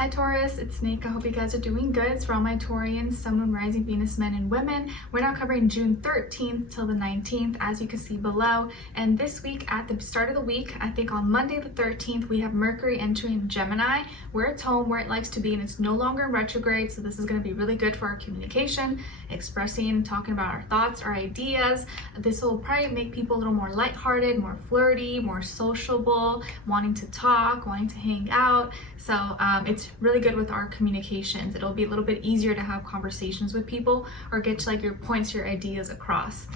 Hi Taurus, it's Nick. I hope you guys are doing good. It's for all my Taurians, Sun, Moon, Rising, Venus, men, and women. We're now covering June 13th till the 19th, as you can see below. And this week, at the start of the week, I think on Monday the 13th, we have Mercury entering Gemini, where it's home, where it likes to be, and it's no longer in retrograde. So this is going to be really good for our communication, expressing, talking about our thoughts, our ideas. This will probably make people a little more lighthearted, more flirty, more sociable, wanting to talk, wanting to hang out. So it's really good with our communications. It'll be a little bit easier to have conversations with people or get like your points, your ideas across.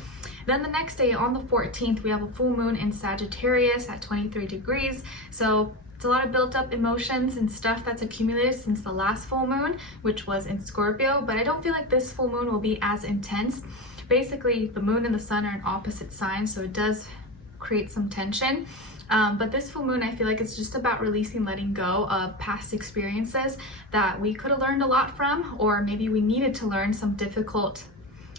Then the next day on the 14th, we have a full moon in Sagittarius at 23 degrees. So it's a lot of built up emotions and stuff that's accumulated since the last full moon, which was in Scorpio, but I don't feel like this full moon will be as intense. Basically, the moon and the sun are in opposite signs, so it does create some tension. But this full moon, I feel like it's just about releasing, letting go of past experiences that we could have learned a lot from, or maybe we needed to learn some difficult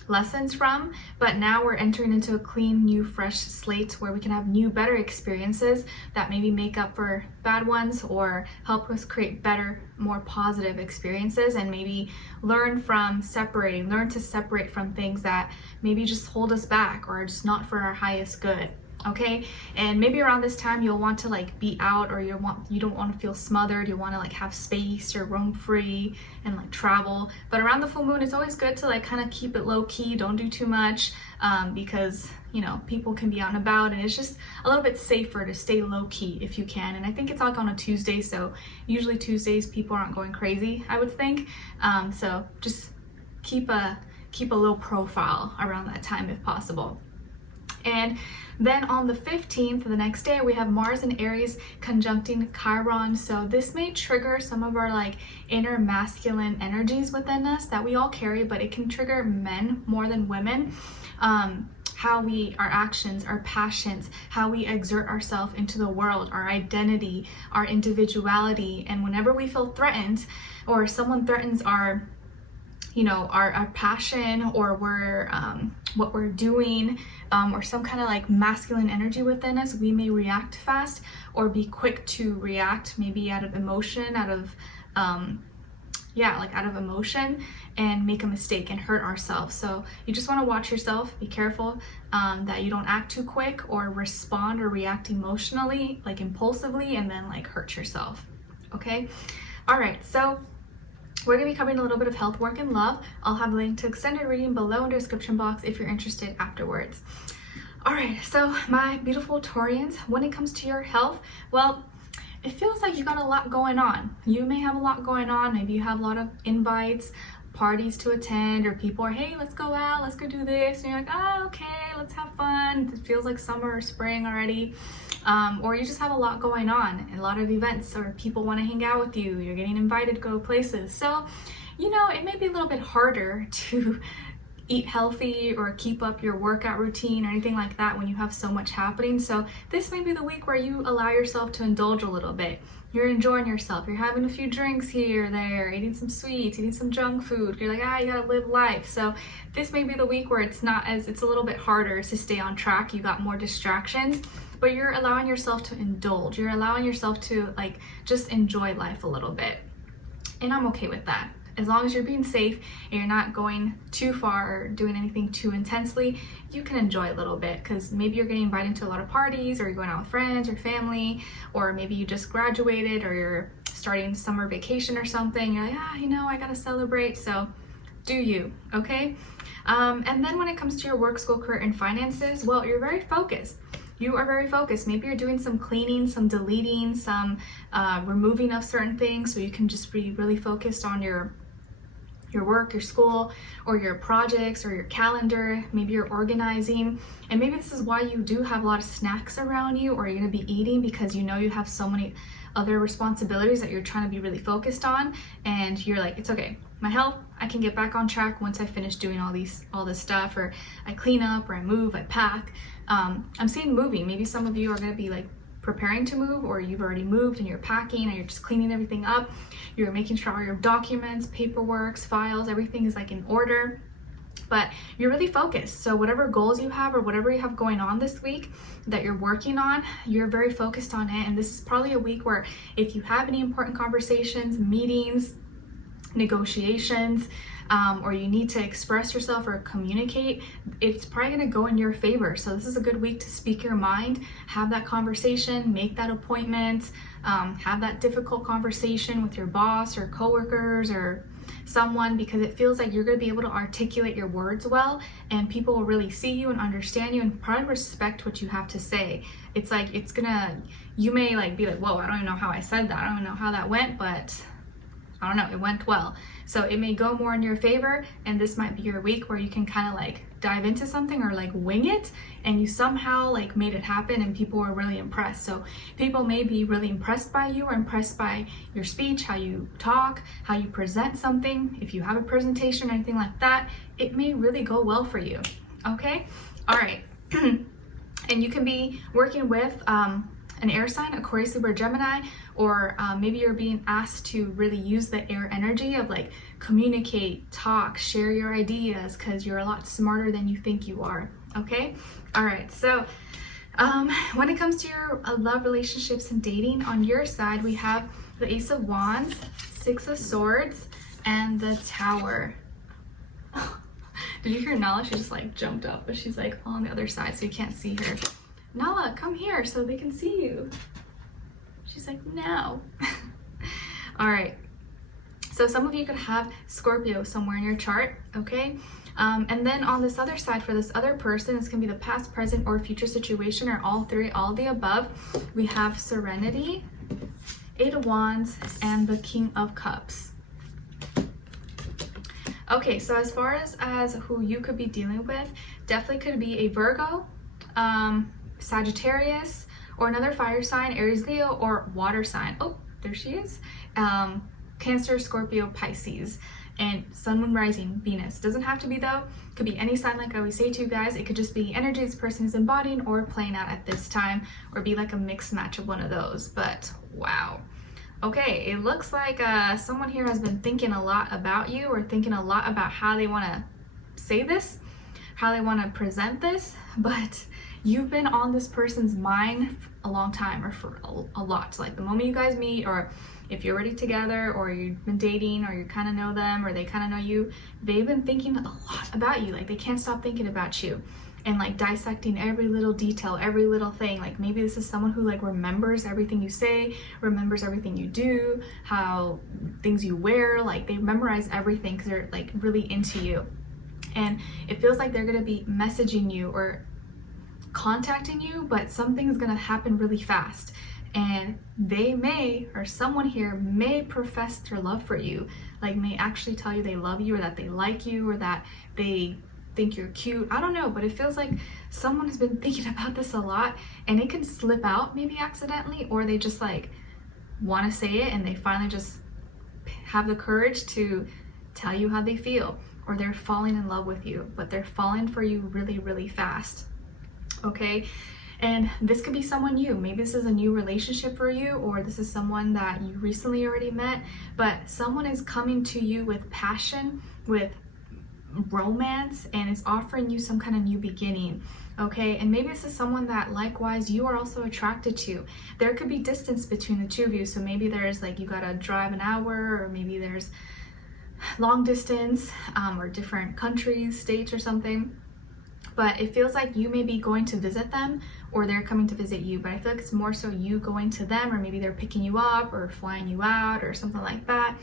lessons from, but now we're entering into a clean, new, fresh slate where we can have new, better experiences that maybe make up for bad ones or help us create better, more positive experiences, and maybe learn to separate from things that maybe just hold us back or are just not for our highest good. Okay, and maybe around this time you'll want to like be out, or you don't want to feel smothered. You want to like have space or roam free and like travel. But around the full moon, it's always good to like kind of keep it low key. Don't do too much because you know people can be out and about, and it's just a little bit safer to stay low key if you can. And I think it's like on a Tuesday, so usually Tuesdays people aren't going crazy, I would think. So just keep a low profile around that time if possible. And then on the 15th, the next day, we have Mars in Aries conjuncting Chiron. So this may trigger some of our like inner masculine energies within us that we all carry, but it can trigger men more than women. Our actions, our passions, how we exert ourselves into the world, our identity, our individuality. And whenever we feel threatened or someone threatens our passion, or what we're doing, or some kind of like masculine energy within us, we may react fast or be quick to react, maybe out of emotion, out of emotion, and make a mistake and hurt ourselves. So you just want to watch yourself, be careful that you don't act too quick or respond or react emotionally, like impulsively, and then like hurt yourself. Okay, all right, so we're going to be covering a little bit of health, work, and love. I'll have a link to extended reading below in the description box if you're interested afterwards. All right, so my beautiful Taurians, when it comes to your health, well, it feels like you got a lot going on. You may have a lot going on. Maybe you have a lot of invites, parties to attend, or people are, hey, let's go out, let's go do this. And you're like, oh, okay, let's have fun. It feels like summer or spring already. Or you just have a lot going on, a lot of events, or people want to hang out with you. You're getting invited to go places. So, it may be a little bit harder to eat healthy or keep up your workout routine or anything like that when you have so much happening. So this may be the week where you allow yourself to indulge a little bit. You're enjoying yourself. You're having a few drinks here or there, eating some sweets, eating some junk food. You're like, you gotta live life. So this may be the week where it's a little bit harder to stay on track. You got more distractions, but you're allowing yourself to indulge. You're allowing yourself to like just enjoy life a little bit. And I'm okay with that. As long as you're being safe and you're not going too far or doing anything too intensely, you can enjoy a little bit, because maybe you're getting invited to a lot of parties, or you're going out with friends or family, or maybe you just graduated, or you're starting summer vacation or something. You're like, I gotta celebrate. So do you, okay? And then when it comes to your work, school, career, and finances, well, you're very focused. You are very focused. Maybe you're doing some cleaning, some deleting, some removing of certain things, so you can just be really focused on your work, your school, or your projects, or your calendar. Maybe you're organizing, and maybe this is why you do have a lot of snacks around you, or you're gonna be eating, because you have so many other responsibilities that you're trying to be really focused on, and you're like, it's okay, my health, I can get back on track once I finish doing all this stuff, or I clean up, or I move, I pack. I'm seeing moving. Maybe some of you are going to be like preparing to move, or you've already moved and you're packing, and you're just cleaning everything up. You're making sure all your documents, paperwork, files, everything is like in order. but you're really focused. So whatever goals you have or whatever you have going on this week that you're working on, you're very focused on it. And this is probably a week where if you have any important conversations, meetings, negotiations, or you need to express yourself or communicate, it's probably going to go in your favor. So this is a good week to speak your mind, have that conversation, make that appointment, have that difficult conversation with your boss or coworkers or someone, because it feels like you're going to be able to articulate your words well, and people will really see you and understand you and probably respect what you have to say. It's like, you may like be like, whoa, I don't even know how I said that. I don't even know how that went, but I don't know, it went well. So it may go more in your favor, and this might be your week where you can kind of like dive into something or like wing it, and you somehow like made it happen and people were really impressed. So people may be really impressed by you or impressed by your speech, how you talk, how you present something. If you have a presentation or anything like that, it may really go well for you. Okay? All right. And you can be working with an air sign, Aquarius, Libra, Gemini, or maybe you're being asked to really use the air energy of like communicate, talk, share your ideas, because you're a lot smarter than you think you are. Okay? All right. So when it comes to your love, relationships, and dating, on your side, we have the Ace of Wands, Six of Swords, and the Tower. Did you hear Nala? She just like jumped up, but she's like on the other side, so you can't see her. Nala, come here so they can see you. She's like, no. All right. So some of you could have Scorpio somewhere in your chart, okay? And then on this other side, for this other person, it's gonna be the past, present, or future situation, or all three, all the above. We have Serenity, Eight of Wands, and the King of Cups. Okay, so as far as who you could be dealing with, definitely could be a Virgo, Sagittarius, or another fire sign, Aries, Leo, or water sign. Oh, there she is. Cancer, Scorpio, Pisces, and Sun, Moon, Rising, Venus. Doesn't have to be though. Could be any sign, like I always say to you guys. It could just be energy this person is embodying or playing out at this time, or be like a mixed match of one of those. But wow. Okay, it looks like someone here has been thinking a lot about you, or thinking a lot about how they want to say this, how they want to present this, but you've been on this person's mind a long time, or for a lot. Like the moment you guys meet, or if you're already together, or you've been dating, or you kind of know them, or they kind of know you, they've been thinking a lot about you. Like they can't stop thinking about you, and like dissecting every little detail, every little thing. Like maybe this is someone who like remembers everything you say, remembers everything you do, how things you wear, like they memorize everything because they're like really into you. And it feels like they're gonna be messaging you or contacting you, but something's gonna happen really fast, and they may, or someone here may, profess their love for you, like may actually tell you they love you, or that they like you, or that they think you're cute. I don't know, but it feels like someone has been thinking about this a lot, and it can slip out maybe accidentally, or they just like want to say it and they finally just have the courage to tell you how they feel, or they're falling in love with you, but they're falling for you really, really fast. Okay, and this could be someone new. Maybe this is a new relationship for you, or this is someone that you recently already met, but someone is coming to you with passion, with romance, and is offering you some kind of new beginning. Okay, and maybe this is someone that likewise you are also attracted to. There could be distance between the two of you, so maybe there's like you gotta drive an hour, or maybe there's long distance, or different countries, states, or something. But it feels like you may be going to visit them, or they're coming to visit you, but I feel like it's more so you going to them, or maybe they're picking you up or flying you out or something like that.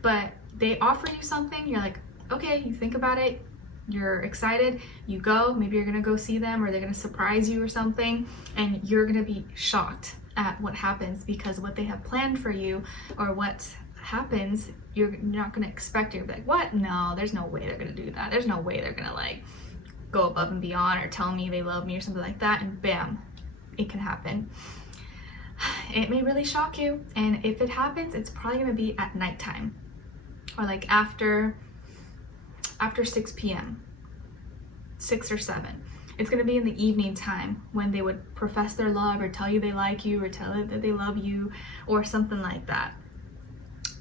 But they offer you something, you're like, okay, you think about it, you're excited, you go, maybe you're gonna go see them, or they're gonna surprise you or something, and you're gonna be shocked at what happens, because what they have planned for you, or what happens, you're not gonna expect. You're like, what? No, there's no way they're gonna do that. There's no way they're gonna like go above and beyond, or tell me they love me, or something like that, and bam, it can happen. It may really shock you, and if it happens, it's probably gonna be at nighttime, or like after 6 p.m., 6 or 7. It's gonna be in the evening time when they would profess their love, or tell you they like you, or tell you that they love you, or something like that.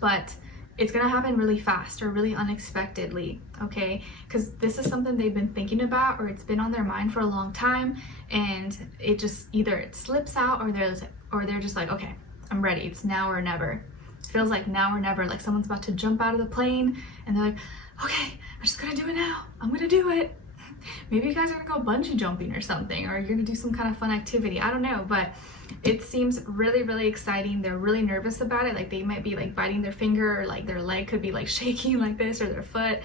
But it's gonna happen really fast or really unexpectedly, okay? Because this is something they've been thinking about, or it's been on their mind for a long time, and it just either it slips out, or they're just like, okay, I'm ready. It's now or never. It feels like now or never, like someone's about to jump out of the plane, and they're like, okay, I'm just gonna do it now. I'm gonna do it. Maybe you guys are gonna go bungee jumping or something, or you're gonna do some kind of fun activity. I don't know, but it seems really, really exciting. They're really nervous about it. Like they might be like biting their finger, or like their leg could be like shaking like this, or their foot.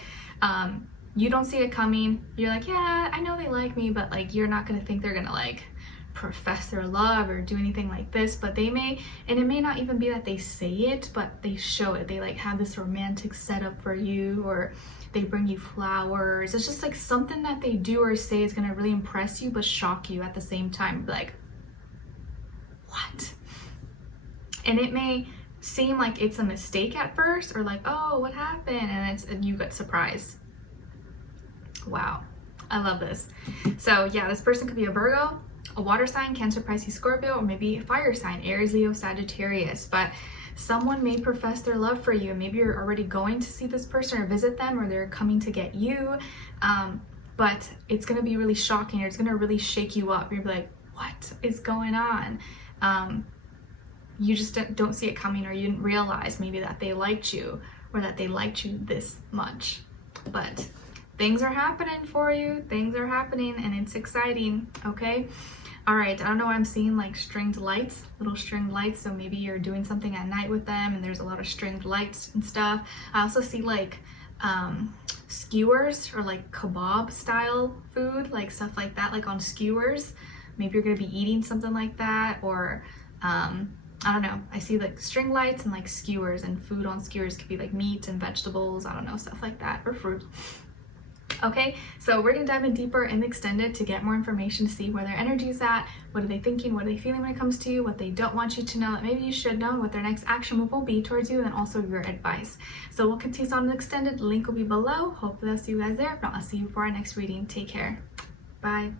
You don't see it coming. You're like, yeah, I know they like me, but like you're not gonna think they're gonna like profess their love or do anything like this, but they may, and it may not even be that they say it, but they show it. They like have this romantic setup for you, or they bring you flowers. It's just like something that they do or say is gonna really impress you but shock you at the same time. Like, what? And it may seem like it's a mistake at first, or like, oh, what happened? And you get surprised. Wow, I love this. So yeah, this person could be a Virgo, a water sign, Cancer, Pisces, Scorpio, or maybe a fire sign, Aries, Leo, Sagittarius. But someone may profess their love for you. Maybe you're already going to see this person or visit them, or they're coming to get you. But it's gonna be really shocking, or it's gonna really shake you up. You're like, what is going on? You just don't see it coming, or you didn't realize maybe that they liked you, or that they liked you this much. But things are happening for you. Things are happening, and it's exciting, okay? All right, I don't know, I'm seeing like stringed lights, little stringed lights. So maybe you're doing something at night with them, and there's a lot of stringed lights and stuff. I also see like skewers, or like kebab style food, like stuff like that, like on skewers. Maybe you're gonna be eating something like that, or I don't know. I see like string lights and like skewers, and food on skewers could be like meat and vegetables, I don't know, stuff like that, or fruit. Okay, so we're gonna dive in deeper and extended to get more information, to see where their energy is at, what are they thinking, what are they feeling when it comes to you, what they don't want you to know that maybe you should know, what their next action move will be towards you, and then also your advice. So we'll continue on the extended. The link will be below. Hopefully I'll see you guys there. If not, I'll see you for our next reading. Take care. Bye.